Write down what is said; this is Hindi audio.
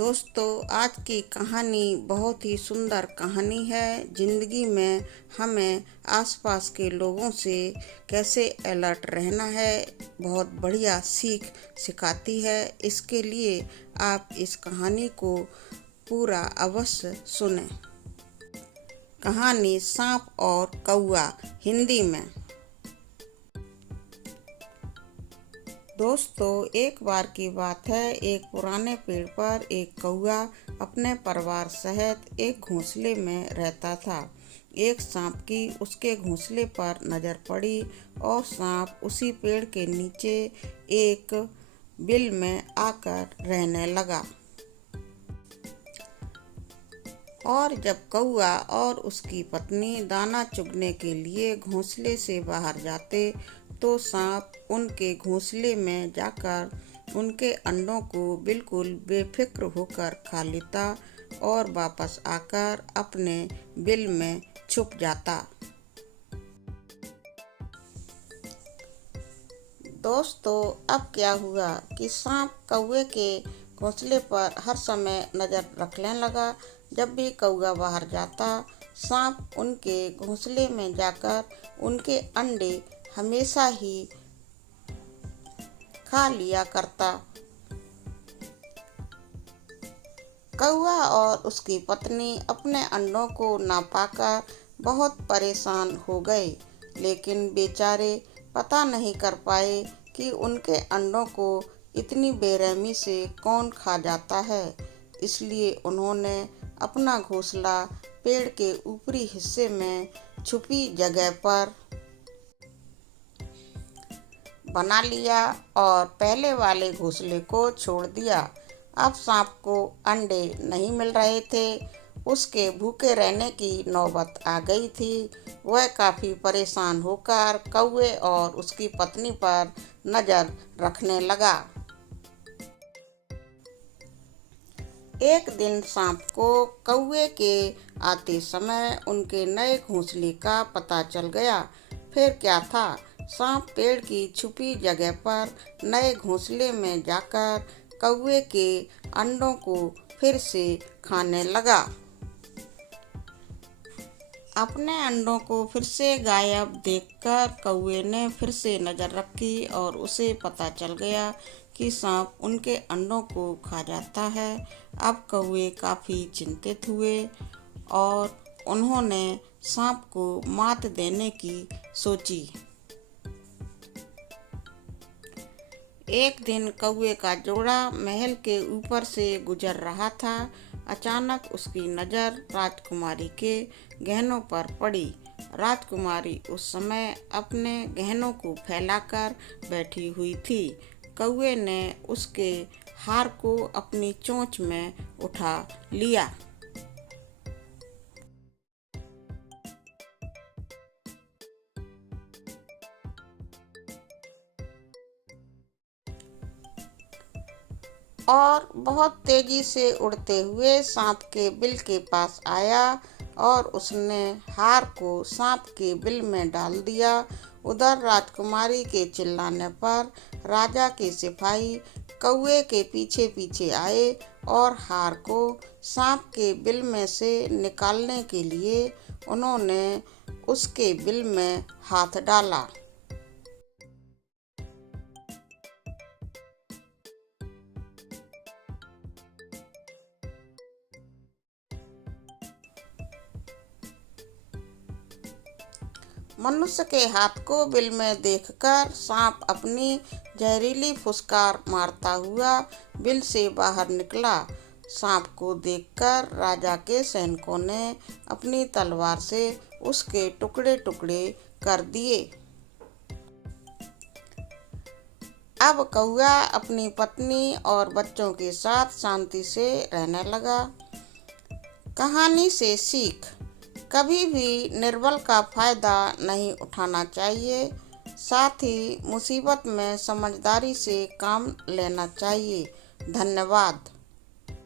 दोस्तों, आज की कहानी बहुत ही सुंदर कहानी है। ज़िंदगी में हमें आसपास के लोगों से कैसे अलर्ट रहना है, बहुत बढ़िया सीख सिखाती है। इसके लिए आप इस कहानी को पूरा अवश्य सुनें। कहानी सांप और कौआ, हिंदी में। दोस्तों, एक बार की बात है, एक पुराने पेड़ पर एक कौआ अपने परिवार सहित एक घोंसले में रहता था। एक सांप की उसके घोंसले पर नजर पड़ी और सांप उसी पेड़ के नीचे एक बिल में आकर रहने लगा। और जब कौआ और उसकी पत्नी दाना चुगने के लिए घोंसले से बाहर जाते तो सांप उनके घोंसले में जाकर उनके अंडों को बिल्कुल बेफिक्र होकर खा लेता और वापस आकर अपने बिल में छुप जाता। दोस्तों, अब क्या हुआ कि सांप कौवे के घोंसले पर हर समय नज़र रखने लगा। जब भी कौवा बाहर जाता, सांप उनके घोंसले में जाकर उनके अंडे हमेशा ही खा लिया करता। कौवा और उसकी पत्नी अपने अंडों को ना पाकर बहुत परेशान हो गए, लेकिन बेचारे पता नहीं कर पाए कि उनके अंडों को इतनी बेरहमी से कौन खा जाता है। इसलिए उन्होंने अपना घोंसला पेड़ के ऊपरी हिस्से में छुपी जगह पर बना लिया और पहले वाले घोंसले को छोड़ दिया। अब सांप को अंडे नहीं मिल रहे थे, उसके भूखे रहने की नौबत आ गई थी। वह काफ़ी परेशान होकर कौवे और उसकी पत्नी पर नज़र रखने लगा। एक दिन सांप को कौवे के आते समय उनके नए घोंसले का पता चल गया। फिर क्या था, सांप पेड़ की छुपी जगह पर नए घोंसले में जाकर कौवे के अंडों को फिर से खाने लगा। अपने अंडों को फिर से गायब देखकर कौवे ने फिर से नज़र रखी और उसे पता चल गया कि सांप उनके अंडों को खा जाता है। अब कौवे काफ़ी चिंतित हुए और उन्होंने सांप को मात देने की सोची। एक दिन कौवे का जोड़ा महल के ऊपर से गुजर रहा था। अचानक उसकी नज़र राजकुमारी के गहनों पर पड़ी। राजकुमारी उस समय अपने गहनों को फैलाकर बैठी हुई थी। कौवे ने उसके हार को अपनी चोंच में उठा लिया। और बहुत तेजी से उड़ते हुए सांप के बिल के पास आया और उसने हार को सांप के बिल में डाल दिया। उधर राजकुमारी के चिल्लाने पर राजा के सिपाही कौवे के पीछे पीछे आए और हार को सांप के बिल में से निकालने के लिए उन्होंने उसके बिल में हाथ डाला। मनुष्य के हाथ को बिल में देखकर सांप अपनी जहरीली फुसकार मारता हुआ बिल से बाहर निकला। सांप को देखकर राजा के सैनिकों ने अपनी तलवार से उसके टुकड़े टुकड़े कर दिए। अब कौवा अपनी पत्नी और बच्चों के साथ शांति से रहने लगा। कहानी से सीख, कभी भी निर्बल का फायदा नहीं उठाना चाहिए। साथ ही मुसीबत में समझदारी से काम लेना चाहिए। धन्यवाद।